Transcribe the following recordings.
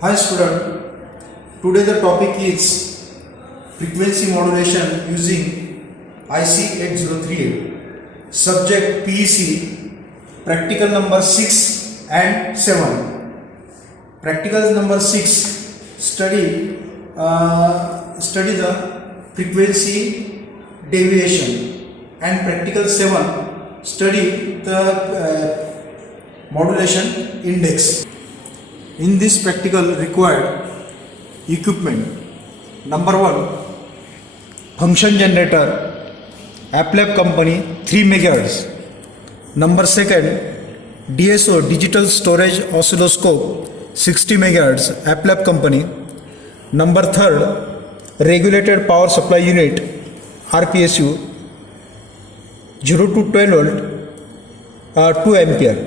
Hi student, today the topic is frequency modulation using IC 8038, subject PEC, practical number 6 and 7. Practical number 6, study the frequency deviation, and practical 7, study the modulation index. In this practical required equipment, number 1, function generator, Applab company 3 MHz. Number 2, DSO digital storage oscilloscope 60 MHz, Applab company. Number 3, regulated power supply unit RPSU 0 to 12 volt 2 ampere.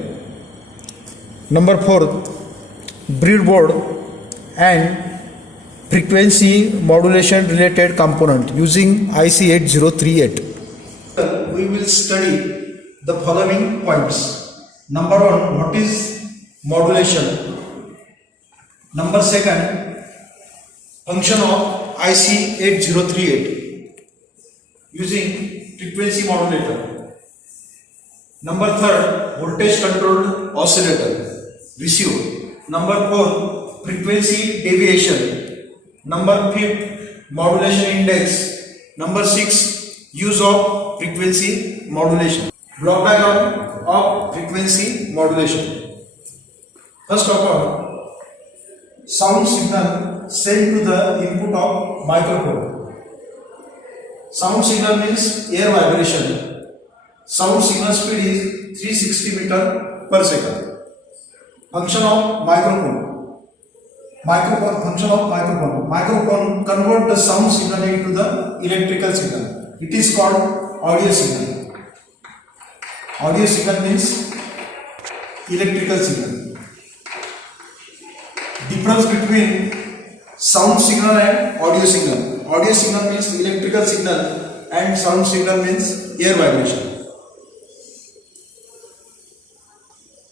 Number 4, breadboard and frequency modulation related component using IC 8038. We will study the following points. Number 1, what is modulation? Number 2, function of IC 8038 using frequency modulator. Number 3, voltage controlled oscillator, VCO. Number 4, frequency deviation. Number 5, modulation index. Number 6, use of frequency modulation. Block diagram of frequency modulation. First of all, sound signal sent to the input of microphone. Sound signal means air vibration. Sound signal speed is 360 meter per second. Function of microphone. Function of microphone. Microphone convert the sound signal into the electrical signal. It is called audio signal. Audio signal means electrical signal. Difference between sound signal and audio signal. Audio signal means electrical signal and sound signal means air vibration.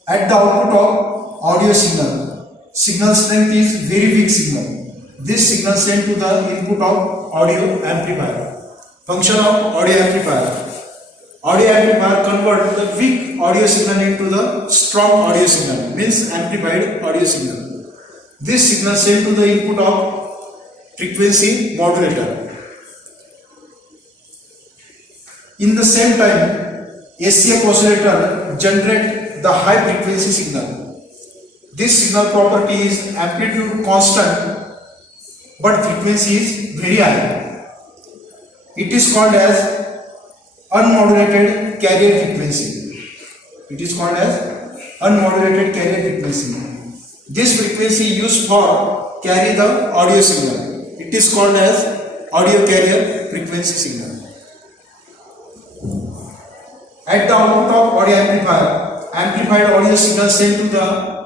At the output of audio signal strength is very big signal. This signal sent to the input of audio amplifier. Function of audio amplifier. Audio amplifier convert the weak audio signal into the strong audio signal, means amplified audio signal. This signal sent to the input of frequency modulator. In the same time, SCF oscillator generate the high frequency signal. This signal property is amplitude constant but frequency is very high. It is called as unmodulated carrier frequency. It is called as unmodulated carrier frequency. This frequency used for carry the audio signal. It is called as audio carrier frequency signal. At the output of audio amplifier, amplified audio signal sent to the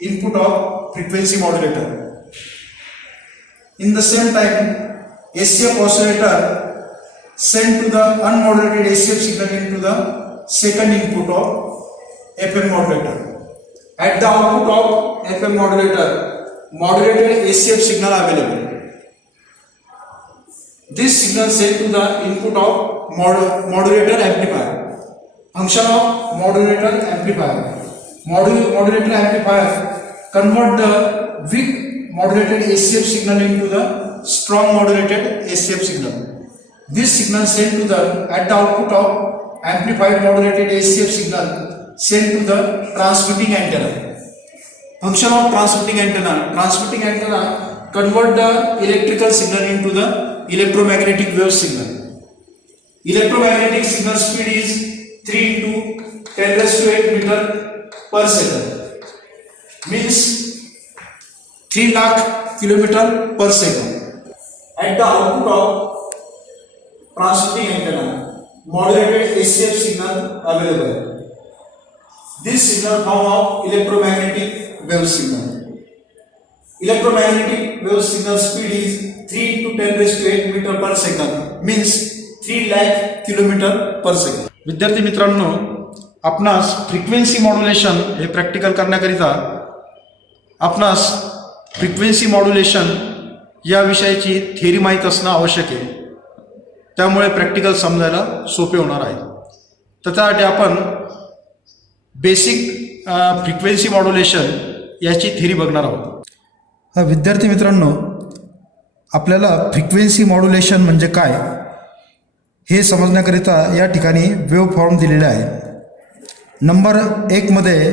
input of frequency modulator. In the same time, SCF oscillator sent to the unmodulated SCF signal into the second input of FM modulator. At the output of FM modulator, modulated SCF signal available. This signal sent to the input of modulator amplifier. Function of modulator amplifier. Modulator amplifier convert the weak modulated SCF signal into the strong modulated SCF signal. This signal sent to the at the output of amplified modulated SCF signal sent to the transmitting antenna. Function of transmitting antenna. Transmitting antenna convert the electrical signal into the electromagnetic wave signal. Electromagnetic signal speed is 3 into 10 raised to 8 meter per second, means 3 lakh kilometer per second. At the output of transmitting antenna, modulated SCF signal available. This signal form of electromagnetic wave signal. Electromagnetic wave signal speed is 3 to 10 raised to 8 meter per second, means 3 lakh kilometer per second. विद्यार्थी मित्रांनो, आपणास frequency modulation हे practical करण्याकरिता आपणास frequency modulation या विषयाची theory माहीत असणं आवश्यक आहे. त्यामुळे प्रॅक्टिकल समजायला सोपे होणार आहे. तर त्यासाठी आपण बेसिक फ्रिक्वेन्सी मॉड्युलेशन याची थेअरी बघणार आहोत. विद्यार्थी मित्रांनो, आपल्याला फ्रिक्वेन्सी मॉड्युलेशन म्हणजे काय हे समजण्याकरिता या ठिकाणी वेव्ह फॉर्म दिलेला आहे. नंबर 1 मध्ये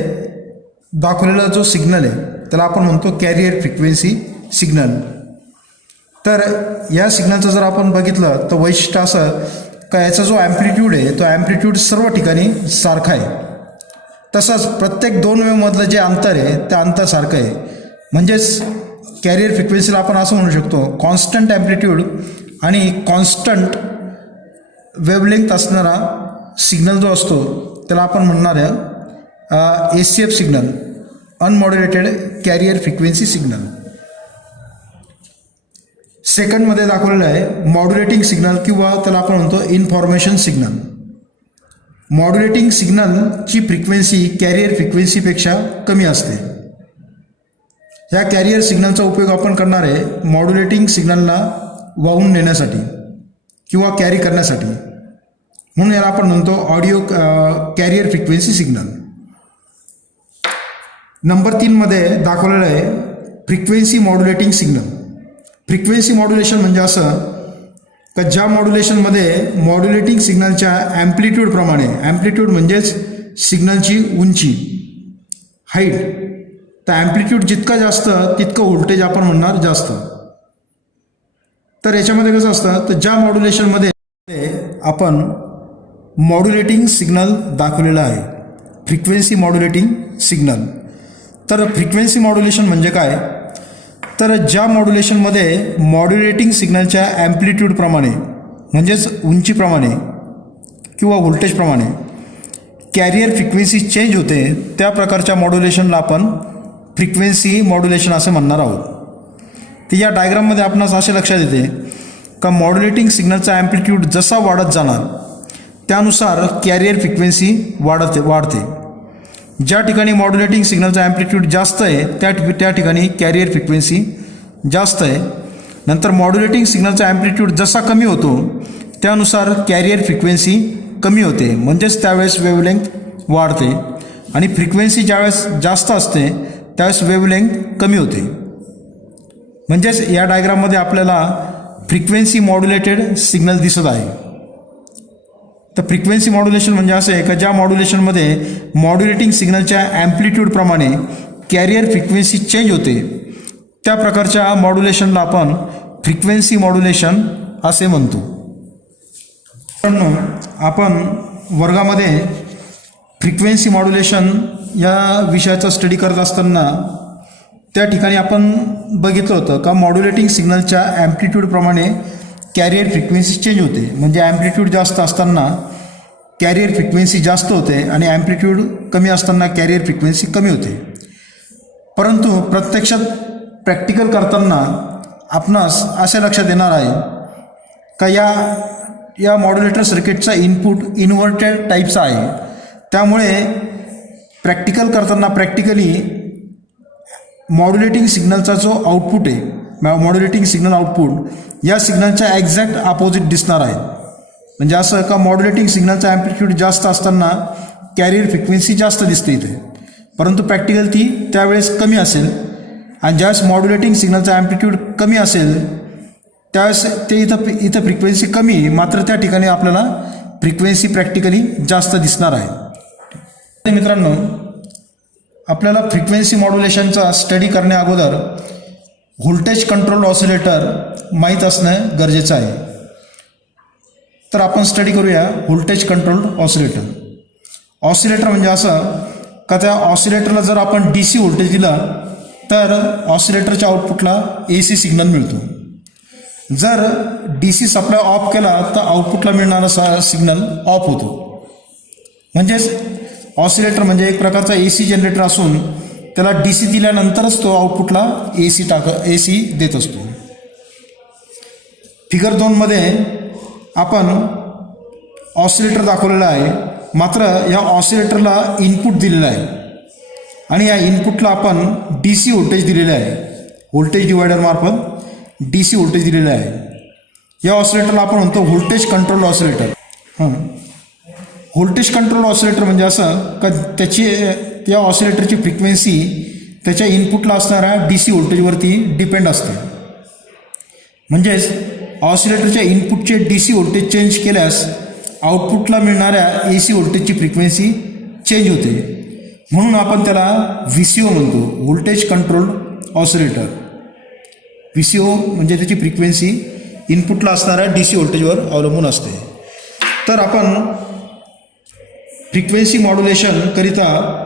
दाखवलेला जो सिग्नल आहे त्याला आपण म्हणतो कॅरियर फ्रिक्वेन्सी सिग्नल. तर या सिग्नलचं जर आपण बघितलं तर वैशिष्ट्य असं का याचा जो ॲम्प्लिट्यूड आहे तो ॲम्प्लिट्यूड सर्व ठिकाणी सारखा आहे. तसंच प्रत्येक 2 वेव्हमधलं जे अंतर आहे ते अंतर सारखं आहे. म्हणजेच कॅरियर फ्रिक्वेन्सीला आपण असं म्हणू शकतो कॉन्स्टंट ॲम्प्लिट्यूड आणि कॉन्स्टंट वेव्हलेंथ असणारा सिग्नल जो असतो त्याला आपण म्हणणार आहे ACF signal, unmodulated carrier frequency signal. सेकंडमध्ये दाखवलेलं आहे मॉड्युलेटिंग सिग्नल किंवा त्याला आपण म्हणतो इन्फॉर्मेशन सिग्नल. मॉड्युलेटिंग सिग्नलची फ्रिक्वेन्सी कॅरियर फ्रिक्वेन्सीपेक्षा कमी असते. ह्या कॅरियर सिग्नलचा उपयोग आपण करणार आहे मॉड्युलेटिंग सिग्नलला वाहून नेण्यासाठी किंवा कॅरी करण्यासाठी. म्हणून याला आपण म्हणतो audio carrier frequency signal. Number 3 मध्ये दाखवलेलं आहे frequency modulating signal. Frequency modulation म्हणजे असं का ज्या मॉड्युलेशनमध्ये मॉड्युलेटिंग सिग्नलच्या ॲम्प्लिट्यूडप्रमाणे, ॲम्प्लिट्यूड म्हणजेच सिग्नलची उंची, हाईट, तर ॲम्प्लिट्यूड जितका जास्त तितकं व्होल्टेज आपण म्हणणार जास्त. तर याच्यामध्ये कसं असतं तर ज्या मॉड्युलेशनमध्ये आपण मॉड्युलेटिंग सिग्नल दाखवलेला आहे फ्रिक्वेन्सी मॉड्युलेटिंग सिग्नल. तर फ्रिक्वेन्सी मॉड्युलेशन म्हणजे काय तर ज्या मॉड्युलेशनमध्ये मॉड्युलेटिंग सिग्नलच्या ॲम्प्लिट्यूडप्रमाणे म्हणजेच उंचीप्रमाणे किंवा व्होल्टेजप्रमाणे कॅरियर फ्रिक्वेन्सी चेंज होते त्या प्रकारच्या मॉड्युलेशनला आपण फ्रिक्वेन्सी मॉड्युलेशन असं म्हणणार आहोत. तर या डायग्राममध्ये आपणास असे लक्षात येते का मॉड्युलेटिंग सिग्नलचा ॲम्प्लिट्यूड जसा वाढत जाणार त्यानुसार कॅरियर फ्रिक्वेन्सी वाढते. ज्या ठिकाणी मॉड्युलेटिंग सिग्नलचा ॲम्प्लिट्यूड जास्त आहे त्या ठिकाणी कॅरियर फ्रिक्वेन्सी जास्त आहे. नंतर मॉड्युलेटिंग सिग्नलचा ॲम्प्लिट्यूड जसा कमी होतो त्यानुसार कॅरियर फ्रिक्वेन्सी कमी होते. म्हणजेच त्यावेळेस वेव्हलेंथ वाढते आणि फ्रिक्वेन्सी ज्यावेळेस जास्त असते त्यावेळेस वेव्हलेंथ कमी होते. म्हणजेच या डायग्राममध्ये आपल्याला फ्रिक्वेन्सी मॉड्युलेटेड सिग्नल दिसत आहे. तर फ्रिक्वेन्सी मॉड्युलेशन म्हणजे असं आहे का ज्या मॉड्युलेशनमध्ये मॉड्युलेटिंग सिग्नलच्या ॲम्प्लिट्यूडप्रमाणे कॅरियर फ्रिक्वेन्सी चेंज होते त्या प्रकारच्या मॉड्युलेशनला आपण फ्रिक्वेन्सी मॉड्युलेशन असे म्हणतो. आपण वर्गामध्ये फ्रिक्वेन्सी मॉड्युलेशन या विषयाचा स्टडी करत असताना त्या ठिकाणी आपण बघितलं होतं का मॉड्युलेटिंग सिग्नलच्या ॲम्प्लिट्यूडप्रमाणे कॅरियर फ्रिक्वेन्सी चेंज होते. म्हणजे ॲम्प्लिट्यूड जास्त असताना कॅरियर फ्रिक्वेन्सी जास्त होते आणि ॲम्प्लिट्यूड कमी असताना कॅरियर फ्रिक्वेन्सी कमी होते. परंतु प्रत्यक्षात प्रॅक्टिकल करताना आपणास असे लक्षात येणार आहे का या मॉड्युलेटर सर्किटचा इनपुट इन्व्हर्टेड टाईपचा आहे. त्यामुळे प्रॅक्टिकल करताना प्रॅक्टिकली मॉड्युलेटिंग सिग्नलचा जो आउटपुट आहे मॉड्युलेटिंग सिग्नल आउटपुट या सिग्नलच्या एक्झॅक्ट अपोजिट दिसणार आहे. म्हणजे असं का मॉड्युलेटिंग सिग्नलचा ॲम्प्लिट्यूड जास्त असताना कॅरियर फ्रिक्वेन्सी जास्त दिसते इथे, परंतु प्रॅक्टिकल ती त्यावेळेस कमी असेल. आणि ज्यावेळेस मॉड्युलेटिंग सिग्नलचा ॲम्प्लिट्यूड कमी असेल त्यावेळेस ते इथं फ्रिक्वेन्सी कमी, मात्र त्या ठिकाणी आपल्याला फ्रिक्वेन्सी प्रॅक्टिकली जास्त दिसणार आहे. मित्रांनो, आपल्याला फ्रिक्वेन्सी मॉड्युलेशनचा स्टडी करण्या अगोदर व्होल्टेज कंट्रोल ऑसिलेटर माहीत असणं गरजेचं आहे. तर आपण स्टडी करूया व्होल्टेज कंट्रोल ऑसिलेटर. ऑसिलेटर म्हणजे असं का त्या ऑसिलेटरला जर आपण DC व्होल्टेज दिला तर ऑसिलेटरच्या आउटपुटला AC सिग्नल मिळतो. जर DC सप्लाय ऑफ केला तर आउटपुटला मिळणारा सिग्नल ऑफ होतो. म्हणजेच ऑसिलेटर म्हणजे एक प्रकारचा AC जनरेटर असून त्याला DC दिल्यानंतरच तो आउटपुटला AC देत असतो. फिगर 2 मध्ये आपण ऑसिलेटर दाखवलेला आहे, मात्र या ऑसिलेटरला इनपुट दिलेलं आहे आणि या इनपुटला आपण DC व्होल्टेज दिलेले आहे. व्होल्टेज डिवायडरमार्फत डी सी व्होल्टेज दिलेलं आहे. या ऑसिलेटरला आपण म्हणतो voltage control oscillator. Voltage control oscillator म्हणजे असं का त्या ऑसिलेटरची फ्रिक्वेन्सी त्याच्या इनपुटला असणाऱ्या डी सी व्होल्टेजवरती डिपेंड असते. म्हणजेच ऑसिलेटरच्या इनपुटचे डी सी व्होल्टेज चेंज केल्यास आउटपुटला मिळणाऱ्या ए सी व्होल्टेजची फ्रिक्वेन्सी चेंज होते. म्हणून आपण त्याला व्ही सी ओ म्हणतो, voltage control oscillator. V C O म्हणजे त्याची फ्रिक्वेन्सी इनपुटला असणाऱ्या डी सी व्होल्टेजवर अवलंबून असते. तर आपण फ्रिक्वेन्सी मॉड्युलेशन करिता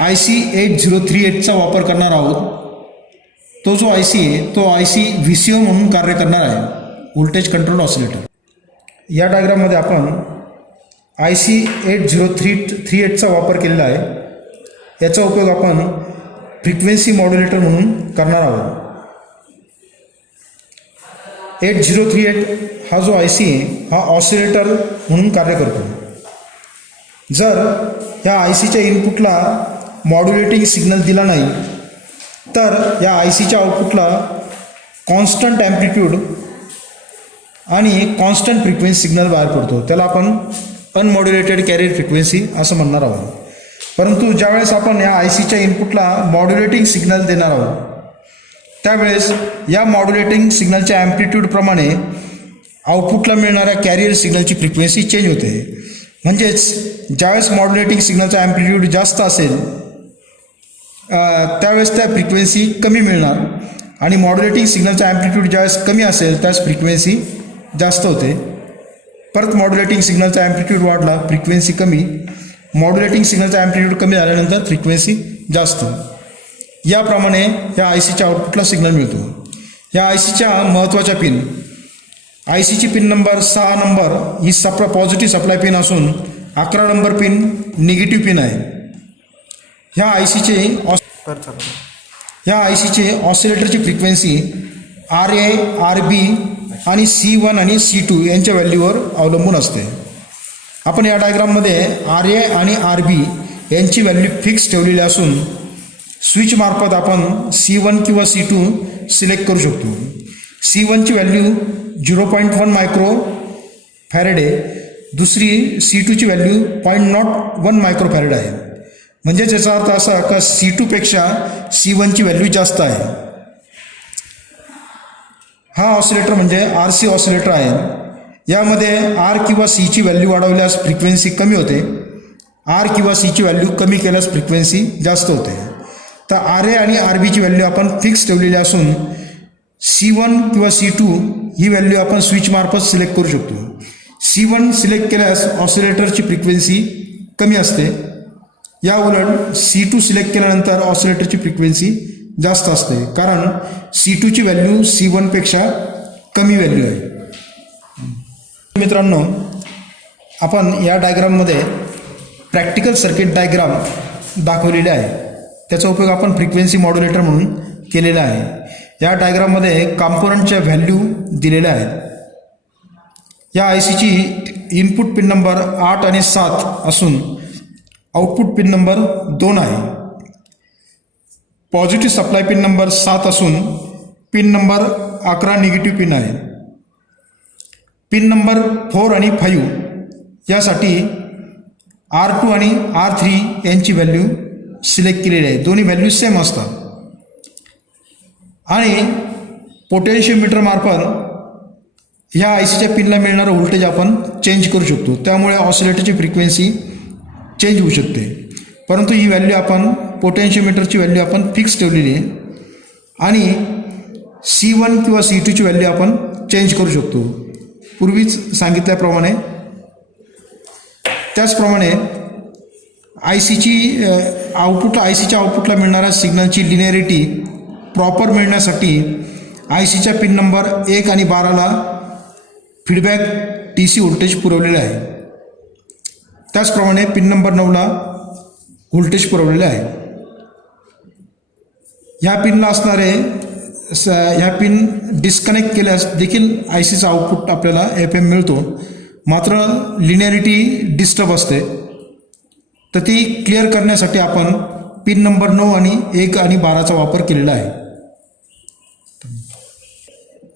IC 8038चा वापर करणार आहोत. तो जो IC आहे तो IC VCO म्हणून कार्य करणार आहे, व्होल्टेज कंट्रोल ऑसिलेटर. या डायग्राममध्ये आपण IC 8038चा वापर केलेला आहे. याचा उपयोग आपण फ्रिक्वेन्सी मॉड्युलेटर म्हणून करणार आहोत. 8038 हा जो IC आहे हा ऑसिलेटर म्हणून कार्य करतो. जर या ICच्या इनपुटला मॉड्युलेटिंग सिग्नल दिला नाही तर या ICच्या आउटपुटला कॉन्स्टंट ॲम्प्लिट्यूड आणि कॉन्स्टंट फ्रिक्वेन्सी सिग्नल बाहेर पडतो. त्याला आपण अनमॉड्युलेटेड कॅरियर फ्रिक्वेन्सी असं म्हणणार आहोत. परंतु ज्यावेळेस आपण या ICच्या इनपुटला मॉड्युलेटिंग सिग्नल देणार आहोत त्यावेळेस या मॉड्युलेटिंग सिग्नलच्या ॲम्प्लिट्यूडप्रमाणे आउटपुटला मिळणाऱ्या कॅरियर सिग्नलची फ्रिक्वेन्सी चेंज होते. म्हणजेच ज्यावेळेस मॉड्युलेटिंग सिग्नलचा ॲम्प्लिट्यूड जास्त असेल त्यावेळेस त्या फ्रिक्वेन्सी कमी मिळणार आणि मॉड्युलेटिंग सिग्नलचा ॲम्प्लिट्यूड ज्यावेळेस कमी असेल त्यावेळेस फ्रिक्वेन्सी जास्त होते. परत मॉड्युलेटिंग सिग्नलचा ॲम्प्लिट्यूड वाढला, फ्रिक्वेन्सी कमी. मॉड्युलेटिंग सिग्नलचा ॲम्प्लिट्यूड कमी झाल्यानंतर फ्रिक्वेन्सी जास्त. याप्रमाणे या ICच्या आउटपुटला सिग्नल मिळतो. या ICच्या महत्त्वाच्या पिन, ICची पिन नंबर 6 नंबर ही पॉझिटिव्ह सप्लाय पिन असून 11 नंबर पिन निगेटिव्ह पिन आहे. ह्या ICचे ऑसिलेटरची फ्रिक्वेन्सी RA, RB आणि C1 आणि C2 यांच्या व्हॅल्यूवर अवलंबून असते. आपण या डायग्राममध्ये RA आणि RB यांची व्हॅल्यू फिक्स ठेवलेली असून स्विच मार्फत आपण C1 किंवा C2 सिलेक्ट करू शकतो. C1ची व्हॅल्यू 0.1 मायक्रो फॅरेड आहे, दुसरी C2ची व्हॅल्यू 0.01 मायक्रो फॅरेड आहे. म्हणजेच याचा अर्थ असा का C2पेक्षा C1ची व्हॅल्यू जास्त आहे. हा ऑसिलेटर म्हणजे RC ऑसिलेटर आहे. यामध्ये R किंवा Cची व्हॅल्यू वाढवल्यास फ्रिक्वेन्सी कमी होते, R किंवा Cची व्हॅल्यू कमी केल्यास फ्रिक्वेन्सी जास्त होते. तर RA आणि RBची व्हॅल्यू आपण फिक्स ठेवलेली असून C1 किंवा C2 ही व्हॅल्यू आपण स्विच मार्फत सिलेक्ट करू शकतो. C1 सिलेक्ट केल्यास ऑसिलेटरची फ्रिक्वेन्सी कमी असते. या उलट C2 सिलेक्ट केल्यानंतर ऑसिलेटरची फ्रिक्वेन्सी जास्त असते, कारण C2ची व्हॅल्यू C1पेक्षा कमी व्हॅल्यू आहे. मित्रांनो, आपण या डायग्राममध्ये प्रॅक्टिकल सर्किट डायग्राम दाखवलेले आहे. त्याचा उपयोग आपण फ्रिक्वेन्सी मॉड्युलेटर म्हणून केलेला आहे. या डायग्राममध्ये कॉम्पोनंटच्या व्हॅल्यू दिलेल्या आहेत. या ICची इनपुट पिन नंबर 8 आणि 7 असून आउटपुट पिन नंबर 2 आहे. पॉझिटिव्ह सप्लाय पिन नंबर 7 असून पिन नंबर 11 निगेटिव्ह पिन आहे. पिन नंबर 4 आणि 5 यासाठी R2 आणि R3 यांची व्हॅल्यू सिलेक्ट केलेली आहे. दोन्ही व्हॅल्यू सेम असतात. आणि पोटेन्शियोमीटर मार्फत ह्या ICच्या पिनला मिळणारं व्होल्टेज आपण चेंज करू शकतो. त्यामुळे ऑसिलेटरची फ्रिक्वेन्सी चेंज होऊ शकते. परंतु ही व्हॅल्यू आपण पोटेन्शियोमीटरची व्हॅल्यू आपण फिक्स ठेवलेली आहे आणि C1 किंवा C2ची व्हॅल्यू आपण चेंज करू शकतो पूर्वीच सांगितल्याप्रमाणे. त्याचप्रमाणे ICच्या आउटपुटला मिळणाऱ्या सिग्नलची लिनिअरिटी प्रॉपर मिळण्यासाठी ICच्या पिन नंबर 1 आणि 12ला फीडबॅक DC व्होल्टेज पुरवलेले आहे. त्याचप्रमाणे पिन नंबर 9ला व्होल्टेज पुरवलेले आहे. ह्या पिनला असणारे ह्या पिन डिस्कनेक्ट केल्यास देखील ICचा आउटपुट आपल्याला FM मिळतो, मात्र लिनिअरिटी डिस्टर्ब असते. तर ती क्लिअर करण्यासाठी आपण पिन नंबर 9 आणि 1 आणि 12चा वापर केलेला आहे.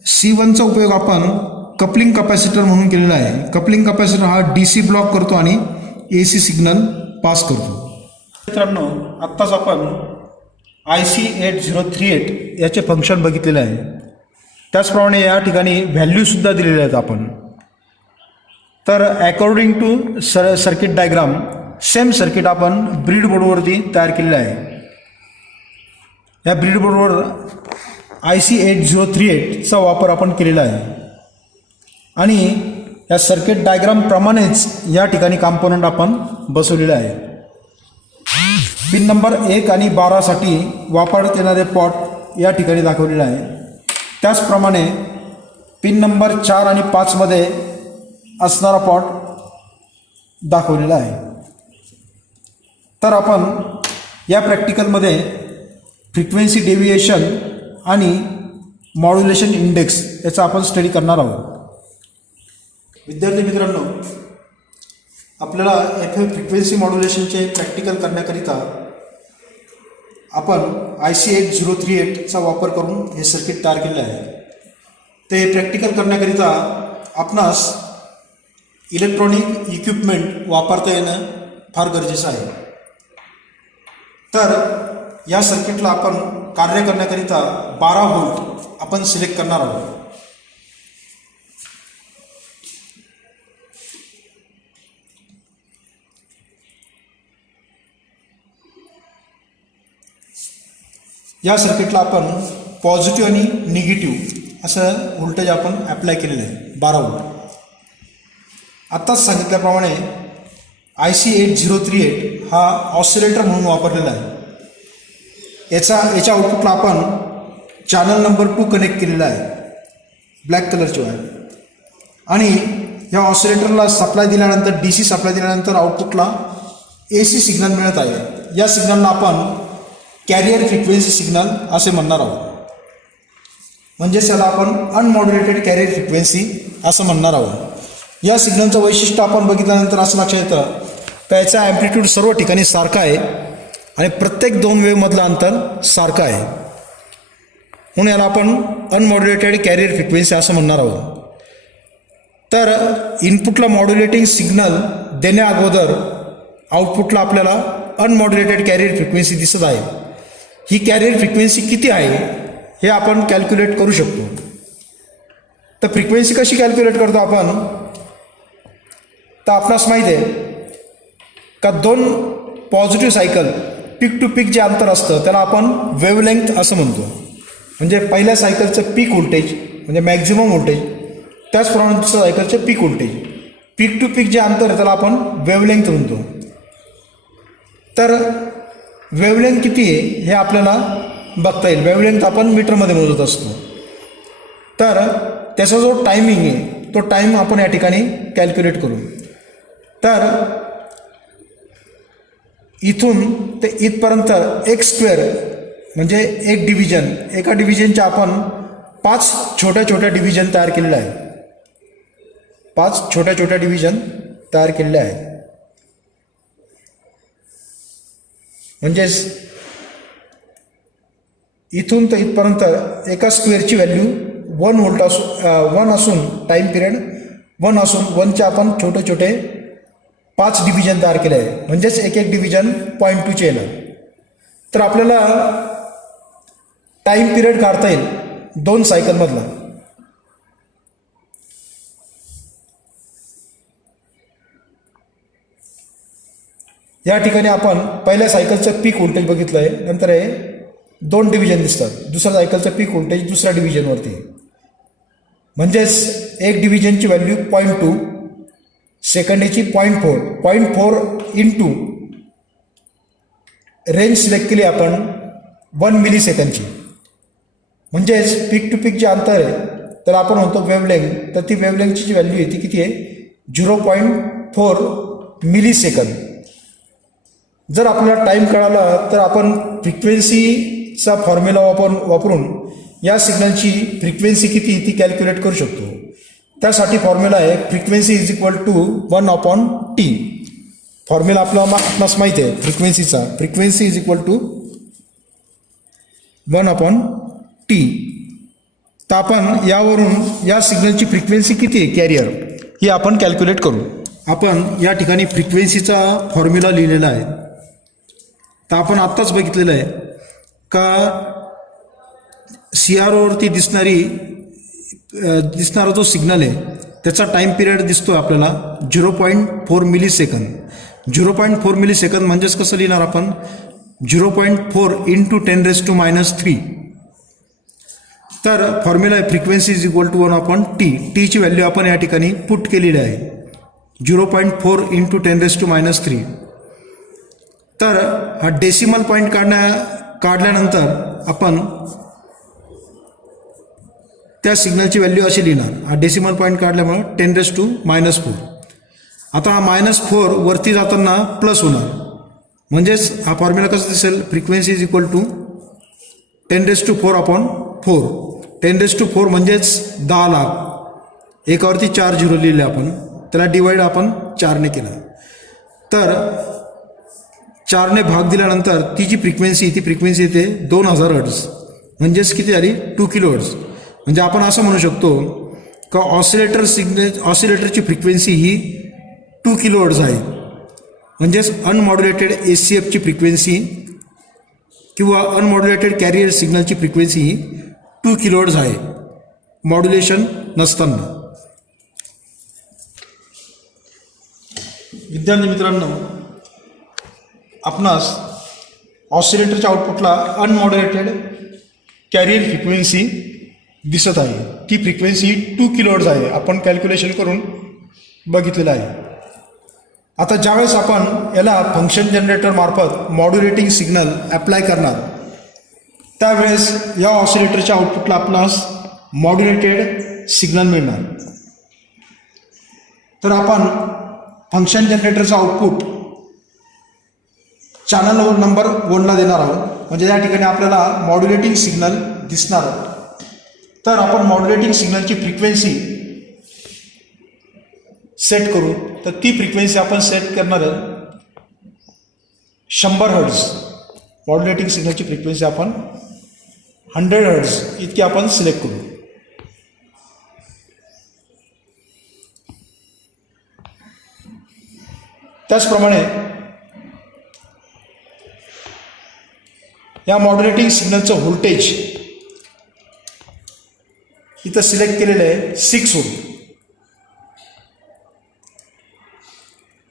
C1चा उपयोग आपण कपलिंग कपॅसिटर म्हणून केलेला आहे. कपलिंग कपॅसिटर हा DC ब्लॉक करतो आणि AC सिग्नल पास करतो. मित्रांनो, आत्ताच आपण IC 8038 याचे फंक्शन बघितलेले आहे. त्याचप्रमाणे या ठिकाणी व्हॅल्यूसुद्धा दिलेल्या आहेत आपण. तर according to circuit diagram same circuit आपण ब्रीडबोर्डवरती तयार केलेलं आहे. या ब्रीडबोर्डवर IC 8038चा वापर आपण केलेला आहे आणि या सर्किट डायग्रामप्रमाणेच या ठिकाणी कॉम्पोनंट आपण बसवलेले आहे. पिन नंबर 1 आणि 12 साठी वापरण्यात येणारे पॉट या ठिकाणी दाखवलेले आहे. त्याचप्रमाणे पिन नंबर 4 आणि 5 मध्ये असणारा पॉट दाखवलेला आहे. तर आपण या प्रॅक्टिकलमध्ये फ्रिक्वेन्सी डेव्हिएशन आणि मॉड्युलेशन इंडेक्स याचा आपण स्टडी करणार आहोत. विद्यार्थी मित्रांनो, आपल्याला येथे फ्रिक्वेन्सी मॉड्युलेशनचे प्रॅक्टिकल करण्याकरिता आपण IC 8038चा वापर करून हे सर्किट तयार केले आहे. ते प्रॅक्टिकल करण्याकरिता आपणास इलेक्ट्रॉनिक इक्विपमेंट वापरता येणं फार गरजेचं आहे. तर या सर्किटला आपण कार्य करण्याकरिता 12 व्होल्ट आपण सिलेक्ट करणार आहोत. या सर्किटला आपण पॉझिटिव्ह आणि निगेटिव्ह असं व्होल्टेज आपण अप्लाय केलेलं आहे 12 व्होल्ट. आत्ताच सांगितल्याप्रमाणे IC 8038 हा ऑसिलेटर म्हणून वापरलेला आहे. याच्या आउटपुटला आपण चॅनल नंबर 2 कनेक्ट केलेला आहे ब्लॅक कलरची वायर आणि या ऑसिलेटरला सप्लाय दिल्यानंतर DC सप्लाय दिल्यानंतर आउटपुटला AC सिग्नल मिळत आहे. या सिग्नलला आपण कॅरियर फ्रिक्वेन्सी सिग्नल असे म्हणणार आहोत. म्हणजेच याला आपण अनमॉड्युलेटेड कॅरियर फ्रिक्वेन्सी असं म्हणणार आहोत. या सिग्नलचं वैशिष्ट्य आपण बघितल्यानंतर असं लक्षात येतं की याचा ॲम्प्लिट्यूड सर्व ठिकाणी सारखा आहे आणि प्रत्येक 2 वेव्हमधलं अंतर सारखं आहे. म्हणून याला आपण अनमॉड्युलेटेड कॅरियर फ्रिक्वेन्सी असं म्हणणार आहोत. तर इनपुटला मॉड्युलेटिंग सिग्नल देण्या अगोदर आउटपुटला आपल्याला अनमॉड्युलेटेड कॅरियर फ्रिक्वेन्सी दिसत आहे. ही कॅरियर फ्रिक्वेन्सी किती आहे हे आपण कॅल्क्युलेट करू शकतो. तर फ्रिक्वेन्सी कशी कॅल्क्युलेट करतो आपण, तर आपणास माहीत आहे का 2 पॉझिटिव्ह सायकल पीक टू पीक जे अंतर असतं त्याला आपण वेव्हलेंथ असं म्हणतो. म्हणजे पहिल्या सायकलचं पीक व्होल्टेज म्हणजे मॅक्झिमम व्होल्टेज, त्याचप्रमाणे दुसऱ्या सायकलचं पीक व्होल्टेज. पीक टू पीक जे अंतर आहे त्याला आपण वेव्हलेंथ म्हणतो. तर वेव्हलेंथ किती आहे हे आपल्याला बघता येईल. वेव्हलेंथ आपण मीटरमध्ये मोजत असतो. तर त्याचा जो टायमिंग आहे तो टाईम आपण या ठिकाणी कॅल्क्युलेट करू. तर इथून ते इथपर्यंत एक स्क्वेअर म्हणजे एक डिव्हिजन, एका डिव्हिजनच्या आपण 5 छोट्या छोट्या डिव्हिजन तयार केलेल्या आहे. 5 छोट्या छोट्या डिव्हिजन तयार केलेल्या आहेत. म्हणजेच इथून तर इथपर्यंत एका स्क्वेअरची व्हॅल्यू 1 व्होल्ट 1 असून टाईम पिरियड 1 असून 1चे आपण छोटे छोटे 5 डिव्हिजन तयार केले आहे. म्हणजेच एक एक डिव्हिजन 0.2चे येणार. तर आपल्याला टाईम पिरियड काढता येईल 2 सायकलमधला. या ठिकाणी आपण पहिल्या सायकलचं पीक व्होल्टेज बघितलं आहे. नंतर हे 2 डिव्हिजन दिसतात. दुसऱ्या सायकलचं पीक व्होल्टेज दुसऱ्या डिव्हिजनवरती. म्हणजेच एक डिव्हिजनची व्हॅल्यू 0.2, सेकंडची 0.4 इंटू रेंज सिलेक्ट केली आपण 1 मिली सेकंडची. म्हणजेच पीक टू पीक जे अंतर आहे तर आपण म्हणतो वेव्हलेंथ. तर ती वेव्हलेंथची जी व्हॅल्यू आहे ती किती आहे 0.4 मिली सेकंद. जर आपल्याला टाईम कळाला तर आपण फ्रिक्वेन्सीचा फॉर्म्युला वापरून या सिग्नलची फ्रिक्वेन्सी किती ती कॅल्क्युलेट करू शकतो. त्यासाठी फॉर्म्युला आहे frequency is equal to 1/T. Formula आपणास माहिती आहे फ्रिक्वेन्सीचा. Frequency is equal to 1/T. तर आपण यावरून या सिग्नलची फ्रिक्वेन्सी किती आहे कॅरियर ही आपण कॅल्क्युलेट करू. आपण या ठिकाणी फ्रिक्वेन्सीचा फॉर्म्युला लिहिलेला आहे. तर आपण आत्ताच बघितलेलं आहे का CROवरती दिसणारा जो सिग्नल आहे त्याचा टाईम पिरियड दिसतो आपल्याला 0.4 मिलीसेकंद. 0.4 मिलीसेकंद म्हणजेच कसं लिहिणार आपण 0.4 इंटू 10⁻⁻³ तर फॉर्म्युला आहे frequency is equal to 1/t. टीची व्हॅल्यू आपण या ठिकाणी पुट केलेली आहे 0.4 इंटू 10⁻⁻³ तर हा डेसिमल पॉईंट काढल्यानंतर आपण त्या सिग्नलची व्हॅल्यू अशी लिहिणार. हा डेसिमल पॉईंट काढल्यामुळे 10⁻⁻⁴. आता हा -4 वरती जाताना प्लस होणार म्हणजेच हा फॉर्म्युला कसा दिसेल फ्रिक्वेन्सी इज इक्वल टू 10⁻⁴/4. 10⁻⁴ म्हणजेच 10 लाख. एकावरती 4 झिरो लिहिले आपण त्याला डिवाइड आपण 4ने केला तर 4ने भाग दिल्यानंतर ती जी फ्रिक्वेन्सी येते 2000 हर्ट्झ म्हणजेच किती झाली 2 किलो हर्ट्झ. म्हणजे आपण असं म्हणू शकतो का ऑसिलेटरची फ्रिक्वेन्सी ही 2 किलो हर्ट्झ आहे. म्हणजेच अनमॉड्युलेटेड ACFची फ्रिक्वेन्सी किंवा अनमॉड्युलेटेड कॅरियर सिग्नलची फ्रिक्वेन्सी ही 2 किलो हर्ट्झ आहे मॉड्युलेशन नसताना. विद्यार्थी मित्रांनो आपणास ऑसिलेटरच्या आउटपुटला अनमॉड्युलेटेड कॅरियर फ्रिक्वेन्सी दिसत आहे. ती फ्रिक्वेन्सी 2 किलो हर्ट्झ आहे. आपण कॅल्क्युलेशन करून बघितलेलं आहे. आता ज्यावेळेस आपण याला फंक्शन जनरेटर मार्फत मॉड्युलेटिंग सिग्नल अप्लाय करणार त्यावेळेस या ऑसिलेटरच्या आउटपुटला आपणास मॉड्युलेटेड सिग्नल मिळणार. तर आपण फंक्शन जनरेटरचं आउटपुट चॅनल नंबर 1ला देणार आहोत. म्हणजे या ठिकाणी आपल्याला मॉड्युलेटिंग सिग्नल दिसणार. तर आपण मॉड्युलेटिंग सिग्नलची फ्रिक्वेन्सी सेट करू. तर ती फ्रिक्वेन्सी आपण सेट करणार 100 हर्ट्झ. मॉड्युलेटिंग सिग्नलची फ्रिक्वेन्सी आपण 100 हर्ट्झ इतकी आपण सिलेक्ट करू. त्याचप्रमाणे या मॉड्युलेटिंग सिग्नलचं व्होल्टेज इथं सिलेक्ट केलेलं आहे 6 व्होल्ट.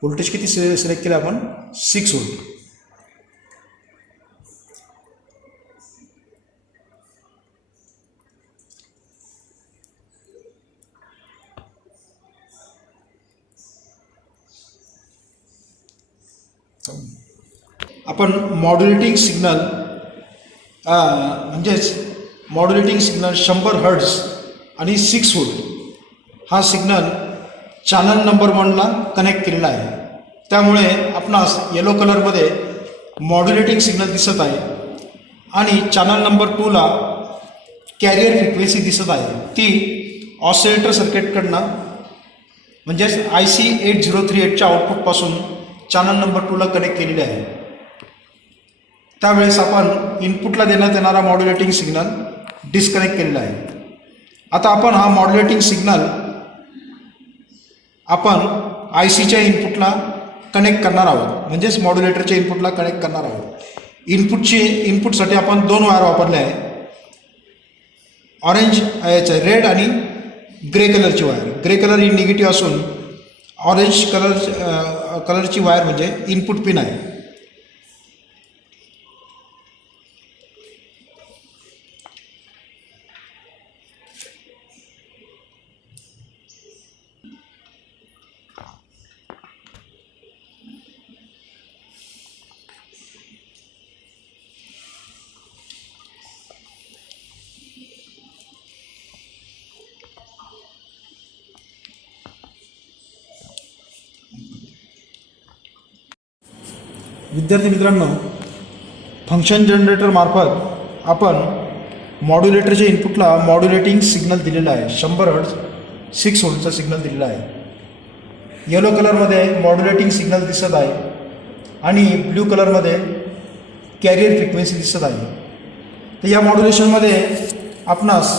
व्होल्टेज किती सिलेक्ट केलं आपण 6 व्होल्ट. आपण मॉड्युलेटिंग सिग्नल म्हणजेच मॉड्युलेटिंग सिग्नल 100 हर्ट्झ आणि 6 व्होल्ट हा सिग्नल चॅनल नंबर 1ला कनेक्ट केलेला आहे. त्यामुळे आपणास येलो कलरमध्ये मॉड्युलेटिंग सिग्नल दिसत आहे आणि चॅनल नंबर 2ला कॅरियर फ्रिक्वेन्सी दिसत आहे. ती ऑसिलेटर सर्किटकडनं म्हणजेच IC 8038च्या आउटपुटपासून चॅनल नंबर 2ला कनेक्ट केलेली आहे. त्यावेळेस आपण इनपुटला देण्यात येणारा मॉड्युलेटिंग सिग्नल डिस्कनेक्ट केलेला आहे. आता आपण हा मॉड्युलेटिंग सिग्नल आपण ICच्या इनपुटला कनेक्ट करणार आहोत म्हणजेच मॉड्युलेटरच्या इनपुटला कनेक्ट करणार आहोत. इनपुटसाठी आपण 2 वायर वापरले आहे. ऑरेंज रेड आणि ग्रे कलरची वायर. ग्रे कलर ही निगेटिव्ह असून ऑरेंज कलरची वायर म्हणजे इनपुट पिन आहे. विद्यार्थी मित्रांनो फंक्शन जनरेटर मार्फत आपण मॉड्युलेटरच्या इनपुटला मॉड्युलेटिंग सिग्नल दिलेला आहे. 100 हर्ट्झ 6 व्होल्टचा सिग्नल दिलेला आहे. येलो कलरमध्ये मॉड्युलेटिंग सिग्नल दिसत आहे आणि ब्ल्यू कलरमध्ये कॅरियर फ्रिक्वेन्सी दिसत आहे. तर या मॉड्युलेशनमध्ये आपणास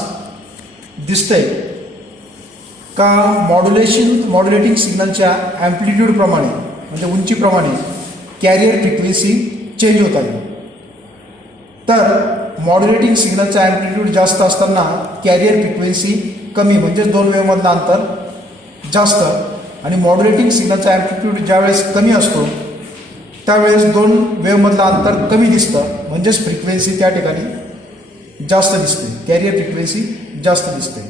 दिसतंय का मॉड्युलेटिंग सिग्नलच्या ॲम्प्लिट्यूडप्रमाणे म्हणजे उंचीप्रमाणे कॅरियर फ्रिक्वेन्सी चेंज होत आहे. तर मॉड्युलेटिंग सिग्नलचा ॲम्प्लिट्यूड जास्त असताना कॅरियर फ्रिक्वेन्सी कमी म्हणजे दोन वेव्हमधलं अंतर जास्त आणि मॉड्युलेटिंग सिग्नलचा ॲम्प्लिट्यूड ज्यावेळेस कमी असतो त्यावेळेस दोन वेव्हमधलं अंतर कमी दिसतं म्हणजेच फ्रिक्वेन्सी त्या ठिकाणी जास्त दिसते, कॅरियर फ्रिक्वेन्सी जास्त दिसते.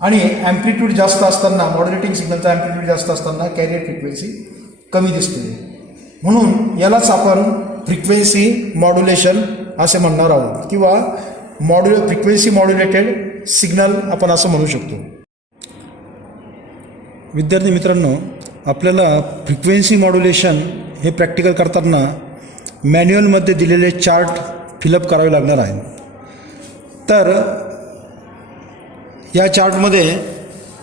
आणि ॲम्प्लिट्यूड जास्त असताना मॉड्युलेटिंग सिग्नलचा ॲम्प्लिट्यूड जास्त असताना कॅरियर फ्रिक्वेन्सी कमी दिसते. म्हणून यालाच आपण फ्रिक्वेन्सी मॉड्युलेशन असे म्हणणार आहोत किंवा फ्रिक्वेन्सी मॉड्युलेटेड सिग्नल आपण असं म्हणू शकतो. विद्यार्थी मित्रांनो, आपल्याला फ्रिक्वेन्सी मॉड्युलेशन हे प्रॅक्टिकल करताना मॅन्युअलमध्ये दिलेले चार्ट फिलअप करावे लागणार आहे. तर या चार्टमध्ये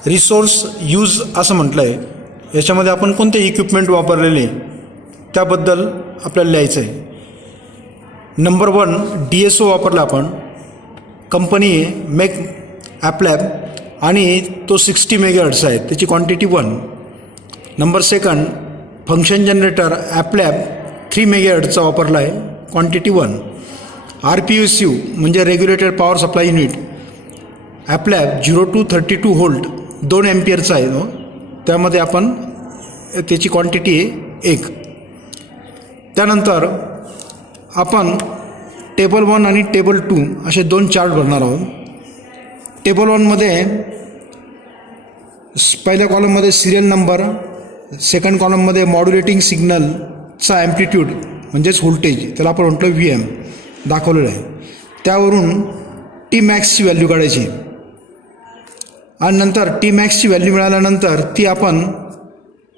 रिसोर्स यूज असं म्हटलं आहे. याच्यामध्ये आपण कोणते इक्विपमेंट वापरलेले त्याबद्दल आपल्याला लिहायचं आहे. नंबर 1 DSO वापरला आपण. कंपनी मेक ॲपलॅब आणि तो 60 मेगाहर्ट्झ आहे, त्याची quantity 1. Number 2 function generator Aplab 3 मेगाहर्ट्झचा वापरला आहे, क्वांटिटी 1. RPSU म्हणजे regulated power supply unit Aplab 0 to 32 volt 2 एम्पियरचा आहे तो, त्यामध्ये आपण त्याची क्वांटिटी आहे 1. त्यानंतर आपण टेबल 1 आणि टेबल 2 असे 2 चार्ट भरणार आहोत. टेबल 1मध्ये पहिल्या कॉलममध्ये सिरियल नंबर, सेकंड कॉलममध्ये मॉड्युलेटिंग सिग्नलचा ॲम्प्लिट्यूड म्हणजेच व्होल्टेज, त्याला आपण म्हटलं VM दाखवलेलं आहे. त्यावरून टी मॅक्सची व्हॅल्यू काढायची आणि नंतर टी मॅक्सची व्हॅल्यू मिळाल्यानंतर ती आपण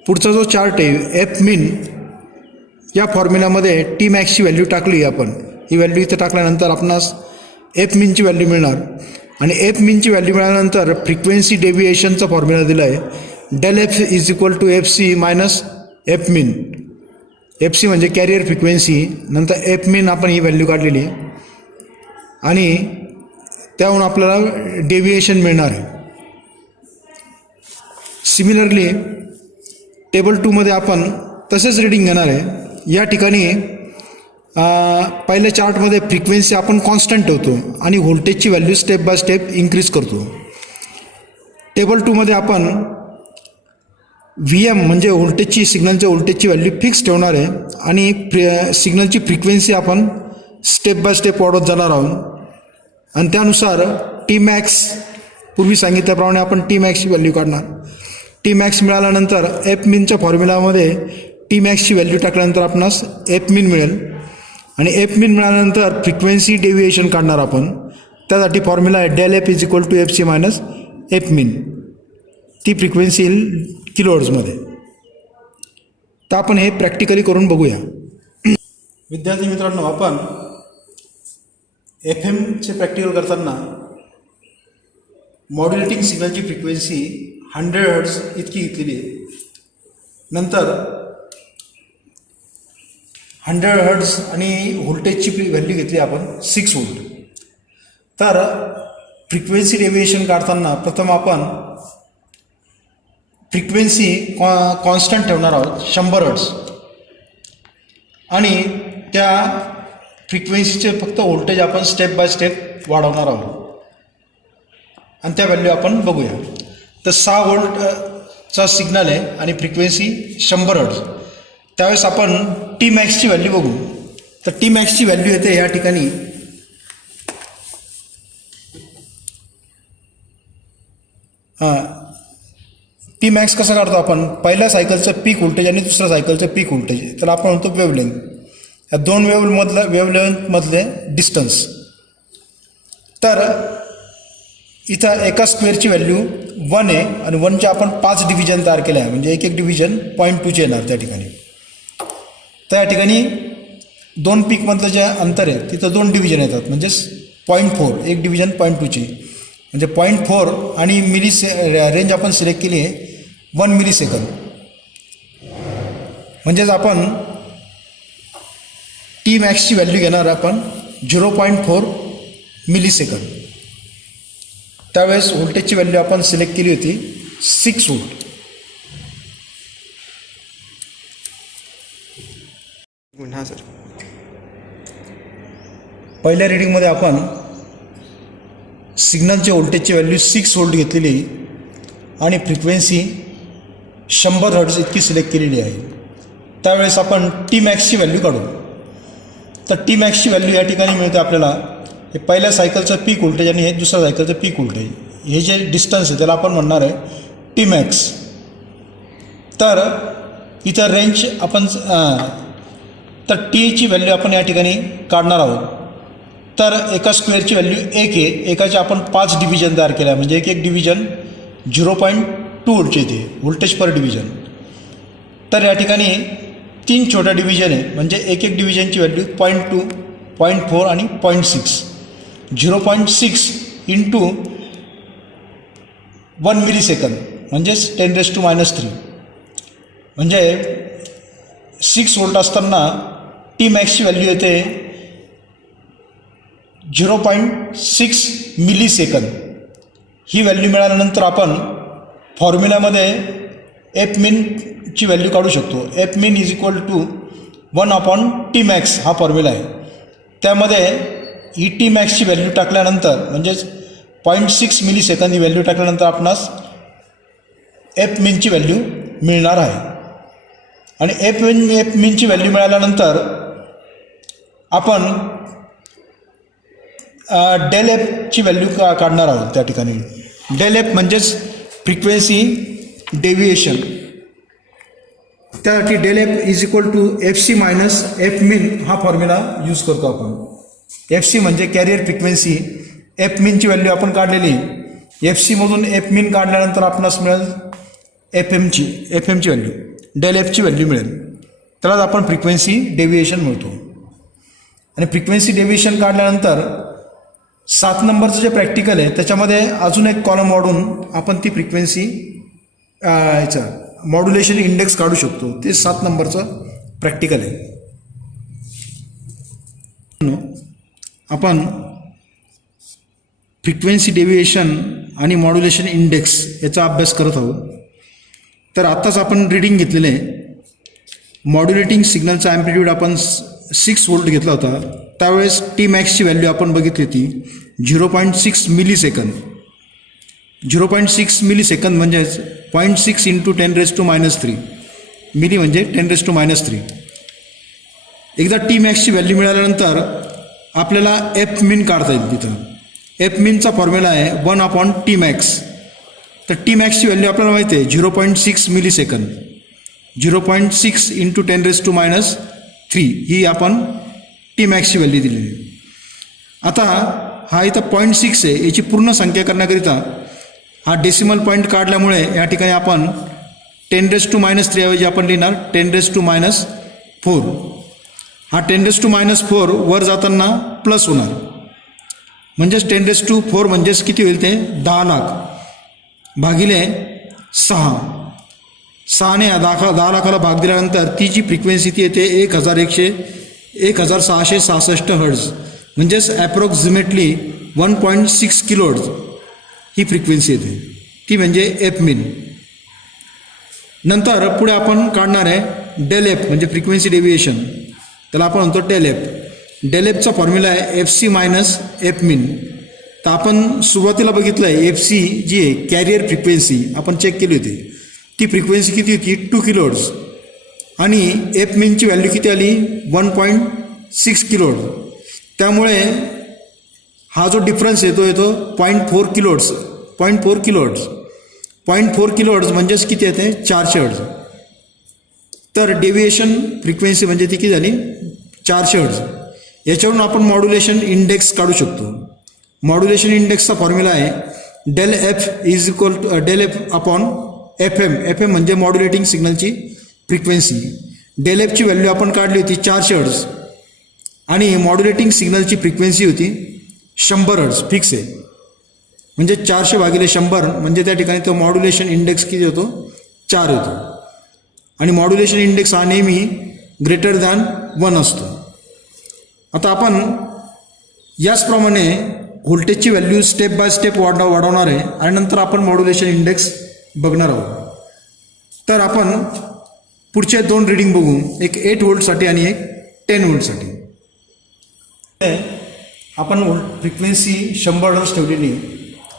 पुढचा जो चार्ट आहे एफ मिन या फॉर्म्युलामध्ये टी मॅक्सची व्हॅल्यू टाकली. आपण ही व्हॅल्यू इथं टाकल्यानंतर आपणास एफ मिनची व्हॅल्यू मिळणार आणि एफ मिनची व्हॅल्यू मिळाल्यानंतर फ्रिक्वेन्सी डेव्हिएशनचा फॉर्म्युला दिला आहे del F is equal to FC minus F min. FC म्हणजे कॅरियर फ्रिक्वेन्सी, नंतर एफ मिन आपण ही व्हॅल्यू काढलेली आणि त्याहून आपल्याला डेव्हिएशन मिळणार आहे. सिमिलरली टेबल 2मध्ये आपण तसेच रीडिंग घेणार आहे. या ठिकाणी पहिल्या चार्टमध्ये फ्रिक्वेन्सी आपण कॉन्स्टंट ठेवतो आणि व्होल्टेजची value step by step increase करतो. टेबल 2मध्ये आपण VM म्हणजे सिग्नलच्या व्होल्टेजची व्हॅल्यू फिक्स ठेवणार आहे आणि सिग्नलची फ्रिक्वेन्सी आपण स्टेप बाय स्टेप वाढवत जाणार आहोत आणि त्यानुसार टी मॅक्स पूर्वी सांगितल्याप्रमाणे आपण टी मॅक्सची व्हॅल्यू काढणार. टी मॅक्स मिळाल्यानंतर एफ मिनच्या फॉर्म्युलामध्ये टी मॅक्सची व्हॅल्यू टाकल्यानंतर आपणास एफ मिन मिळेल आणि एफ मिन मिळाल्यानंतर फ्रिक्वेन्सी डेव्हिएशन काढणार आपण. त्यासाठी फॉर्म्युला आहे del F is equal to FC minus F min. ती फ्रिक्वेन्सी येईल किलोहर्ट्झमध्ये. तर आपण हे प्रॅक्टिकली करून बघूया. विद्यार्थी मित्रांनो, आपण FM चे प्रॅक्टिकल करताना मॉड्युलेटिंग सिग्नलची फ्रिक्वेन्सी 100 हर्ट्झ इतकी घेतलेली आहे. नंतर 100 हर्ट्झ आणि व्होल्टेजची व्हॅल्यू घेतली आपण 6 व्होल्ट. तर फ्रिक्वेन्सी डेव्हिएशन काढताना प्रथम आपण फ्रिक्वेन्सी कॉन्स्टंट ठेवणार आहोत 100 हर्ट्झ आणि त्या फ्रिक्वेन्सीचे फक्त व्होल्टेज आपण स्टेप बाय स्टेप वाढवणार आहोत आणि त्या व्हॅल्यू आपण बघूया. तर 6 व्होल्टचा सिग्नल आहे आणि फ्रिक्वेन्सी 100 हर्ट्झ. त्यावेळेस आपण टी मॅक्सची व्हॅल्यू बघू. तर टी मॅक्सची व्हॅल्यू येते या ठिकाणी टी मॅक्स कसं काढतो आपण, पहिल्या सायकलचं पीक व्होल्टेज आणि दुसऱ्या सायकलचं पीक व्होल्टेज, त्याला आपण म्हणतो वेव्हलेंथ. या दोन वेव्हलेंथमधले डिस्टन्स. तर इथं एका स्क्वेअरची व्हॅल्यू 1 आहे आणि 1चे आपण 5 डिव्हिजन तयार केले आहे म्हणजे एक डिव्हिजन 0.2चे येणार त्या ठिकाणी. त्या ठिकाणी 2 पीकमधलं जे अंतर आहे तिथं 2 डिव्हिजन येतात म्हणजेच 0.4, एक डिव्हिजन 0.2चे म्हणजे 0.4 आणि रेंज आपण सिलेक्ट केली आहे 1 मिलीसेकंद. म्हणजेच आपण टी मॅक्सची व्हॅल्यू घेणार आपण 0.4 मिलीसेकंद. त्यावेळेस व्होल्टेजची व्हॅल्यू आपण सिलेक्ट केली होती 6 व्होल्ट. हां सर. पहिल्या रिडिंगमध्ये आपण सिग्नलचे व्होल्टेजची व्हॅल्यू 6 व्होल्ट घेतलेली आणि फ्रिक्वेन्सी 100 हर्ट्झ इतकी सिलेक्ट केलेली आहे. त्यावेळेस आपण टी मॅक्सची व्हॅल्यू काढू. तर टी मॅक्सची व्हॅल्यू या ठिकाणी मिळते आपल्याला. हे पहिल्या सायकलचं पीक व्होल्टेज आणि हे दुसऱ्या सायकलचं पीक व्होल्टेज, हे जे डिस्टन्स आहे त्याला आपण म्हणणार आहे टी मॅक्स. तर इथं रेंज आपण तर टीची व्हॅल्यू आपण या ठिकाणी काढणार आहोत. तर एका स्क्वेअरची व्हॅल्यू 1 आहे. एकाचे आपण 5 डिव्हिजन तयार केल्या, म्हणजे एक डिव्हिजन 0.2 व्होल्टचे येते व्होल्टेज पर डिव्हिजन. तर या ठिकाणी 3 छोट्या डिव्हिजन आहे, म्हणजे एक डिव्हिजनची व्हॅल्यू 0.2, 0.4 आणि 0.6. 0.6 इंटू 1 मिलीसेकंद म्हणजेच 10⁻³ म्हणजे 6 व्होल्ट असताना टी मॅक्सची व्हॅल्यू येते 0.6 मिलीसेकंद. ही व्हॅल्यू मिळाल्यानंतर आपण फॉर्म्युल्यामध्ये एफ मिनची व्हॅल्यू काढू शकतो. F min is equal to 1/T max हा फॉर्म्युला आहे. त्यामध्ये ही टी मॅक्सची व्हॅल्यू टाकल्यानंतर म्हणजेच 0.6 मिलीसेकंद ही व्हॅल्यू टाकल्यानंतर आपणास एफ मिनची व्हॅल्यू मिळणार आहे. आणि एफ मिनची व्हॅल्यू मिळाल्यानंतर आपण डेल एफची व्हॅल्यू काढणार आहोत. त्या ठिकाणी डेल एफ म्हणजेच फ्रिक्वेन्सी डेव्हिएशन. त्यासाठी del F is equal to FC minus F min हा फॉर्म्युला यूज करतो आपण. FC म्हणजे कॅरियर फ्रिक्वेन्सी, एफ मिनची व्हॅल्यू आपण काढलेली. FC मधून एफ मिन काढल्यानंतर आपणास मिळेल एफ एमची व्हॅल्यू, डेल एफची व्हॅल्यू मिळेल. त्यालाच आपण फ्रिक्वेन्सी डेव्हिएशन म्हणतो. आणि फ्रिक्वेन्सी डेव्हिएशन काढल्यानंतर 7 नंबरचं जे प्रॅक्टिकल आहे त्याच्यामध्ये अजून एक कॉलम वाढून आपण ती फ्रिक्वेन्सी याचा मॉड्युलेशन इंडेक्स काढू शकतो. ते 7 नंबरचं प्रॅक्टिकल आहे. आपण फ्रिक्वेन्सी डेव्हिएशन आणि मॉड्युलेशन इंडेक्स याचा अभ्यास करत आहोत. तर आत्ताच आपण रीडिंग घेतलेलं आहे. मॉड्युलेटिंग सिग्नलचा ॲम्प्लिट्यूड आपण 6 व्होल्ट घेतला होता. त्यावेळेस टी मॅक्सची व्हॅल्यू आपण बघितली होती 0.6 मिलीसेकंद. 0.6 मिलीसेकंद म्हणजेच 0.6 इंटू 10⁻³ मिली म्हणजे 10⁻³. एकदा टी मॅक्सची व्हॅल्यू मिळाल्यानंतर आपल्याला एफ मिन काढता येईल. तिथं एफ मिनचा फॉर्म्युला आहे 1/T max. तर टी मॅक्सची व्हॅल्यू आपल्याला माहिती आहे 0.6 मिलीसेकंद. 0.6 इंटू 10⁻³ ही आपण टी मॅक्सची व्हॅल्यू दिलेली आहे. आता हा इथं 0.6 आहे, याची पूर्ण संख्या करण्याकरिता हा डेसिमल पॉईंट काढल्यामुळे या ठिकाणी आपण 10⁻³ ऐवजी आपण लिहिणार 10⁻⁴. हा 10⁻⁴ वर जाताना प्लस होणार, म्हणजेच 10⁻⁴ म्हणजेच किती होईल ते 10 लाख भागिले 6. 6ने 10 लाखाला भाग दिल्यानंतर ती जी फ्रिक्वेन्सी ती येते 1666 हर्ट्झ, म्हणजेच ॲप्रॉक्सिमेटली 1.6 किलोहर्ट्झ ही फ्रिक्वेन्सी येते. ती म्हणजे एफ मिन. नंतर पुढे आपण काढणार आहे डेल एफ म्हणजे फ्रिक्वेन्सी डेव्हिएशन. त्याला आपण म्हणतो डेल एफ. डेल एफचा फॉर्म्युला आहे FC मायनस एफ मिन. तर आपण सुरुवातीला बघितलं आहे FC जी आहे कॅरियर फ्रिक्वेन्सी आपण चेक केली होती. ती फ्रिक्वेन्सी किती होती 2 किलोहर्ट्झ आणि एफ मिनची व्हॅल्यू किती आली 1.6 किलोहर्ट्झ. त्यामुळे हा जो डिफरन्स येतो 0.4 किलोहर्ट्झ. 0.4 किलोहर्ट्झ म्हणजेच किती येते 400 हर्ट्झ. तर डेव्हिएशन फ्रिक्वेन्सी म्हणजे ती किती झाली 400 हर्ट्झ. याच्यावरून आपण मॉड्युलेशन इंडेक्स काढू शकतो. मॉड्युलेशन इंडेक्सचा फॉर्म्युला आहे del F is equal to del F upon FM. FM म्हणजे मॉड्युलेटिंग सिग्नलची फ्रिक्वेन्सी. डेल एफची व्हॅल्यू आपण काढली होती 400 हर्ट्झ आणि मॉड्युलेटिंग सिग्नलची फ्रिक्वेन्सी होती 100 हर्ट्झ फिक्स आहे. म्हणजे 400 भागिले 100 म्हणजे त्या ठिकाणी तो मॉड्युलेशन इंडेक्स किती होतो 4 होतो. आणि मॉड्युलेशन इंडेक्स हा नेहमी ग्रेटर दॅन 1 असतो. आता आपण याचप्रमाणे व्होल्टेजची व्हॅल्यू स्टेप बाय स्टेप वाढवणार आहे आणि नंतर आपण मॉड्युलेशन इंडेक्स बघणार आहोत. तर आपण पुढचे दोन रीडिंग बघू, एक 8 व्होल्टसाठी आणि एक 10 व्होल्टसाठी. आपण फ्रिक्वेन्सी 100 हर्ट्झ ठेवलेली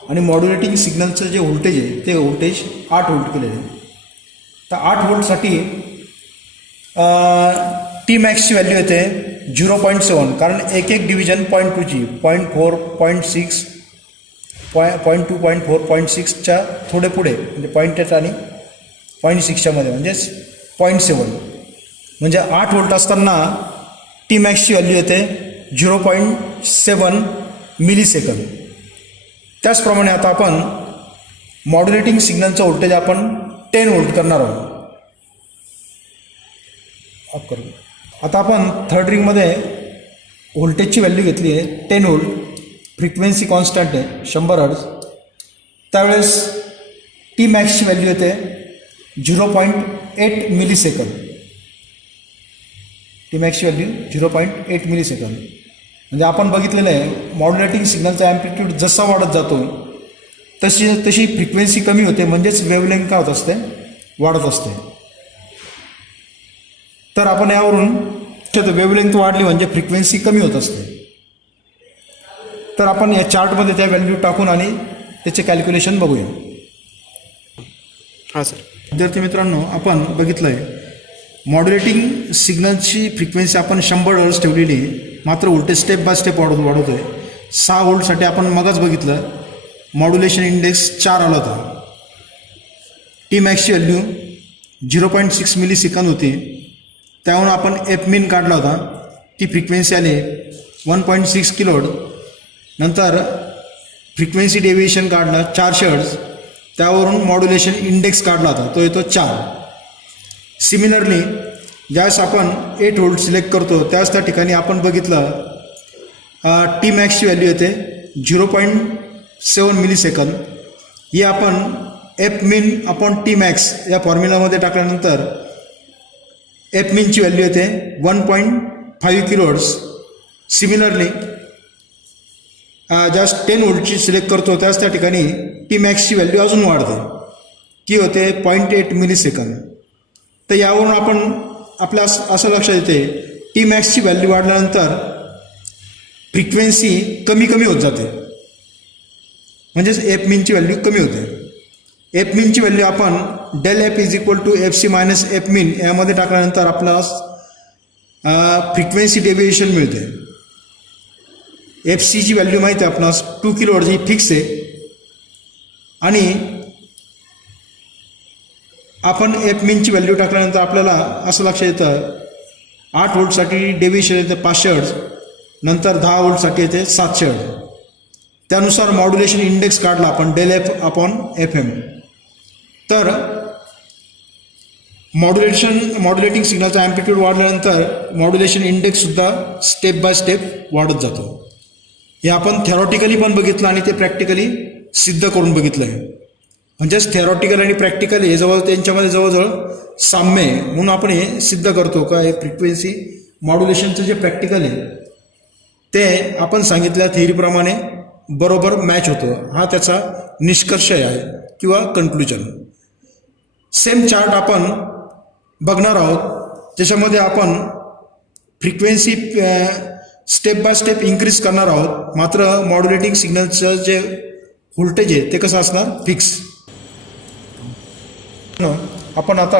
आणि मॉड्युलेटिंग सिग्नलचं जे व्होल्टेज आहे ते व्होल्टेज 8 व्होल्ट केलेलं आहे. तर 8 व्होल्टसाठी टी मॅक्सची व्हॅल्यू येते 0.7, कारण एक डिव्हिजन 0.2ची 0.4 0.6 0.2 0.4 0.6च्या थोडे पुढे म्हणजे 0.8 आणि 0.6च्या मध्ये म्हणजेच 0.7. म्हणजे 8 व्होल्ट असताना टी मॅक्सची व्हॅल्यू येते 0.7 मिलीसेकंद. त्याचप्रमाणे आता आपण मॉड्युलेटिंग सिग्नलचं व्होल्टेज आपण 10 व्होल्ट करणार आहोत. ऑफ करू. आता आपण थर्ड रिंगमध्ये व्होल्टेजची व्हॅल्यू घेतली आहे 10 व्होल्ट, फ्रिक्वेन्सी कॉन्स्टंट आहे 100 हर्ट्झ. त्यावेळेस टी मॅक्सची व्हॅल्यू येते 0.8 मिलीसेकंद. टी मॅक्सची व्हॅल्यू 0.8 मिलीसेकंद. म्हणजे आपण बघितलेलं आहे मॉड्युलेटिंग सिग्नलचा ॲम्प्लिट्यूड जसा वाढत जातो तशी फ्रिक्वेन्सी कमी होते, म्हणजेच वेव्हलेंथ काय होत असते, वाढत असते. तर आपण यावरून वेव्हलेंथ वाढली म्हणजे फ्रिक्वेन्सी कमी होत असते. तर आपण या चार्टमध्ये त्या व्हॅल्यू टाकून आणि त्याचे कॅल्क्युलेशन बघूया. हां सर. विद्यार्थी मित्रांनो, आपण बघितलं आहे मॉड्युलेटिंग सिग्नलची फ्रिक्वेन्सी आपण 100 हर्ट्झ ठेवलेली आहे, मात्र व्होल्टेज स्टेप बाय स्टेप वाढवतो आहे. 6 व्होल्टसाठी आपण मगच बघितलं मॉड्युलेशन इंडेक्स 4 आला होता. टी मॅक्सची व्हॅल्यू 0.6 मिलीसेकंद होती. त्यावरून आपण एफ मिन काढला होता, ती फ्रिक्वेन्सी आली 1.6 किलोहर्ट्झ. नंतर फ्रिक्वेन्सी डेव्हिएशन काढला 400 हर्ट्झ, त्यावरून मॉड्युलेशन इंडेक्स काढला होता, तो येतो 4. सिमिलरली ज्यावेळेस आपण 8 व्होल्ट सिलेक्ट करतो त्यावेळेस त्या ठिकाणी आपण बघितलं टी मॅक्सची व्हॅल्यू येते 0.7 मिलीसेकंद. ही आपण एफ मिन अपॉन टी मॅक्स या फॉर्म्युलामध्ये टाकल्यानंतर एफ मिनची व्हॅल्यू येते 1.5 किलोहर्ट्झ. सिमिलरली ज्यावेळेस 10 व्होल्टची सिलेक्ट करतो त्यावेळेस त्या ठिकाणी टी मॅक्सची व्हॅल्यू अजून वाढते, ती होते 0.8 मिलीसेकंद. तर यावरून आपण आपल्या असं लक्षात येते टी मॅक्सची व्हॅल्यू वाढल्यानंतर फ्रिक्वेन्सी कमी होत जाते, म्हणजेच एफ मिनची व्हॅल्यू कमी होते. एफ मिनची व्हॅल्यू आपण del F is equal to F C minus F min यामध्ये टाकल्यानंतर आपल्याला फ्रिक्वेन्सी डेव्हिएशन मिळते. एफ सीची व्हॅल्यू माहिती आहे आपणास 2 किलोहर्ट्झ ही फिक्स आहे. आणि आपण एफ मिनची व्हॅल्यू टाकल्यानंतर आपल्याला असं लक्षात येतं 8 व्होल्टसाठी डेव्हिएशन येते 500 हर्ट्झ, नंतर 10 व्होल्टसाठी येते 700 हर्ट्झ. त्यानुसार मॉड्युलेशन इंडेक्स काढला आपण del F upon F M. तर मॉड्युलेटिंग सिग्नलचा ॲम्प्लिट्यूड वाढल्यानंतर मॉड्युलेशन इंडेक्ससुद्धा स्टेप बाय स्टेप वाढत जातो. हे आपण थेरॉटिकली पण बघितलं आणि ते प्रॅक्टिकली सिद्ध करून बघितलं आहे. म्हणजेच थेरॉटिकल आणि प्रॅक्टिकल हे त्यांच्यामध्ये जवळजवळ साम्य आहे, म्हणून आपण हे सिद्ध करतो का हे फ्रिक्वेन्सी मॉड्युलेशनचं जे प्रॅक्टिकल आहे ते आपण सांगितल्या थिअरीप्रमाणे बरोबर मॅच होतं. हा त्याचा निष्कर्ष आहे किंवा कन्क्लुजन. सेम चार्ट आपण बघणार आहोत, ज्याच्यामध्ये आपण frequency step by step increase करणार आहोत, मात्र मॉड्युलेटिंग सिग्नलचं जे व्होल्टेज आहे ते कसं असणार, फिक्स. आपण आता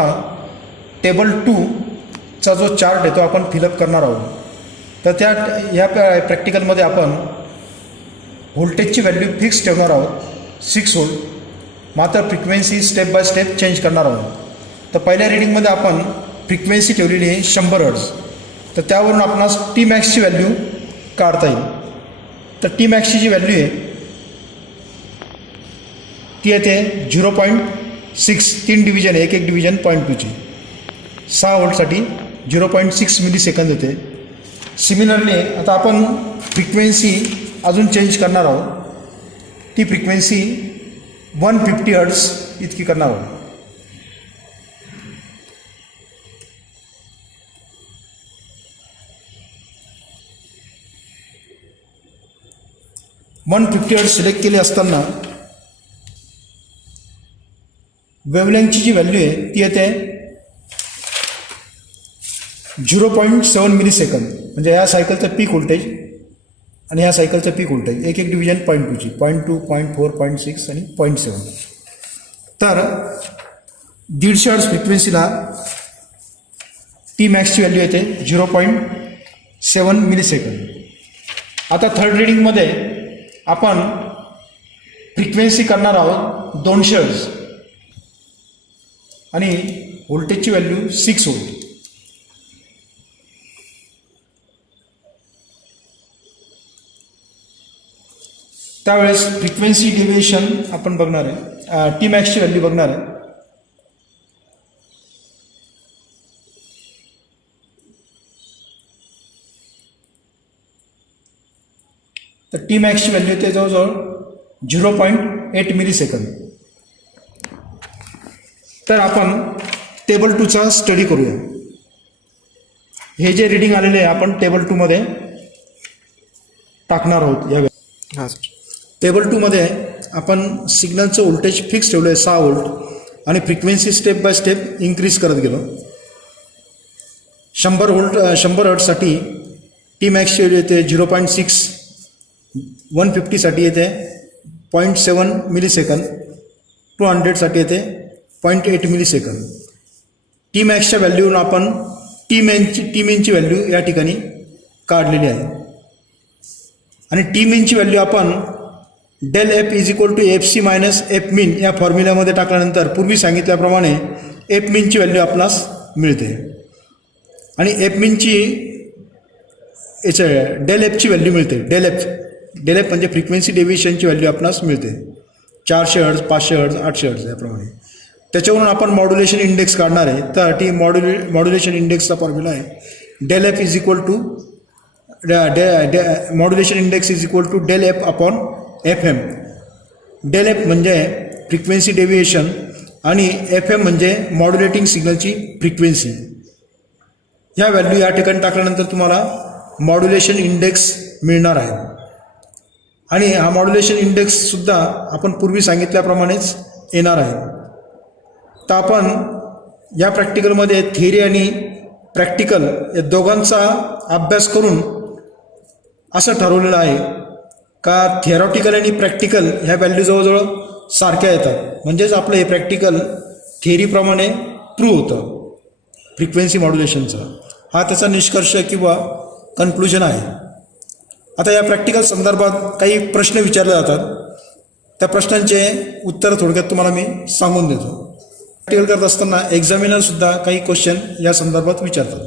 टेबल 2चा जो चार्ट आहे तो आपण फिलअप करणार आहोत. तर या प्रॅक्टिकलमध्ये आपण व्होल्टेजची व्हॅल्यू फिक्स ठेवणार आहोत 6 व्होल्ट, मात्र frequency step by step change करणार आहोत. तर पहिल्या रिडिंगमध्ये आपण फ्रिक्वेन्सी ठेवलेली आहे 100 हर्ट्झ. तर त्यावरून आपणास टी मॅक्सची व्हॅल्यू काढता येईल. तर टी मॅक्सची जी व्हॅल्यू आहे ती येते 0.6, 3 डिव्हिजन, एक डिव्हिजन 0.2ची. 6 व्होल्टसाठी 0.6 मिलीसेकंद येते. सिमिलरली आता आपण फ्रिक्वेन्सी अजून चेंज करणार आहोत. ती फ्रिक्वेन्सी 150 हर्ट्झ इतकी करणार आहोत. 150 हर्ट्ज सिलेक्ट केले असताना वेवलेंथची जी व्हॅल्यू आहे ती येते 0.7 मिली सेकंद, म्हणजे या सायकलचं पीक व्होल्टेज आणि या सायकलचं पीक व्होल्टेज एक डिव्हिजन 0.2ची 0.2 0.4 0.6 आणि 0.7. तर 150 हर्ट्ज फ्रिक्वेन्सीला टी मॅक्सची व्हॅल्यू येते 0.7 मिली सेकंद. आता थर्ड रिडिंगमध्ये आपण फ्रिक्वेन्सी करणार आहोत 200 हर्ट्ज आणि व्होल्टेजची व्हॅल्यू 6 व्होल्ट. त्यावेळेस फ्रिक्वेन्सी डेव्हिएशन आपण बघणार आहे, टी मॅक्सची व्हॅल्यू बघणार आहे. तर टी मॅक्सची व्हॅल्यू येते जवळजवळ 0.8 मिली सेकंद. तर आपण टेबल 2चा स्टडी करूया. हे जे रिडिंग आलेले आहे आपण टेबल 2मध्ये टाकणार आहोत. या हां सर. टेबल 2मध्ये आपण सिग्नलचं व्होल्टेज फिक्स ठेवलं आहे 6 व्होल्ट आणि frequency step by step increase करत गेलो. 100 हर्ट्जसाठी टी मॅक्सची व्हॅल्यू येते 0.6, 150साठी येते 0.7 मिली सेकंद, 200साठी येते 0.8 मिली सेकंद. टी मॅक्सच्या व्हॅल्यूवरून आपण टी मेनची व्हॅल्यू या ठिकाणी काढलेली आहे आणि टी मेनची व्हॅल्यू आपण del F is equal to F C minus F min या फॉर्म्युल्यामध्ये टाकल्यानंतर पूर्वी सांगितल्याप्रमाणे एफ मिनची व्हॅल्यू आपणास मिळते आणि एफ मिनची डेल एफची व्हॅल्यू मिळते. डेल एफ म्हणजे फ्रिक्वेन्सी डेव्हिएशनची व्हॅल्यू आपणास मिळते 400 हर्ट्ज, 500 हर्ट्ज, 800 हर्ट्ज याप्रमाणे. त्याच्यावरून आपण मॉड्युलेशन इंडेक्स काढणार आहे. तर ती मॉड्युलेशन इंडेक्सचा फॉर्म्युला आहे del F is equal to modulation index is equal to del F upon F M. Del F म्हणजे फ्रिक्वेन्सी डेव्हिएशन आणि एफ एम म्हणजे मॉड्युलेटिंग सिग्नलची फ्रिक्वेन्सी. ह्या व्हॅल्यू या ठिकाणी टाकल्यानंतर तुम्हाला मॉड्युलेशन इंडेक्स मिळणार आहे आणि हा मॉड्युलेशन इंडेक्ससुद्धा आपण पूर्वी सांगितल्याप्रमाणेच येणार आहे. तर आपण या प्रॅक्टिकलमध्ये थिअरी आणि प्रॅक्टिकल या दोघांचा अभ्यास करून असं ठरवलेलं आहे का थिअरॉटिकल आणि प्रॅक्टिकल ह्या व्हॅल्यू जवळजवळ सारख्या येतात. म्हणजेच आपलं हे प्रॅक्टिकल थिअरीप्रमाणे प्रूव्ह होतं फ्रिक्वेन्सी मॉड्युलेशनचा. हा त्याचा निष्कर्ष किंवा कन्क्लुजन आहे. आता या प्रॅक्टिकल संदर्भात काही प्रश्न विचारले जातात. त्या प्रश्नांचे उत्तर थोडक्यात तुम्हाला मी सांगून देतो. प्रॅक्टिकल करत असताना एक्झामिनरसुद्धा काही क्वेश्चन या संदर्भात विचारतात.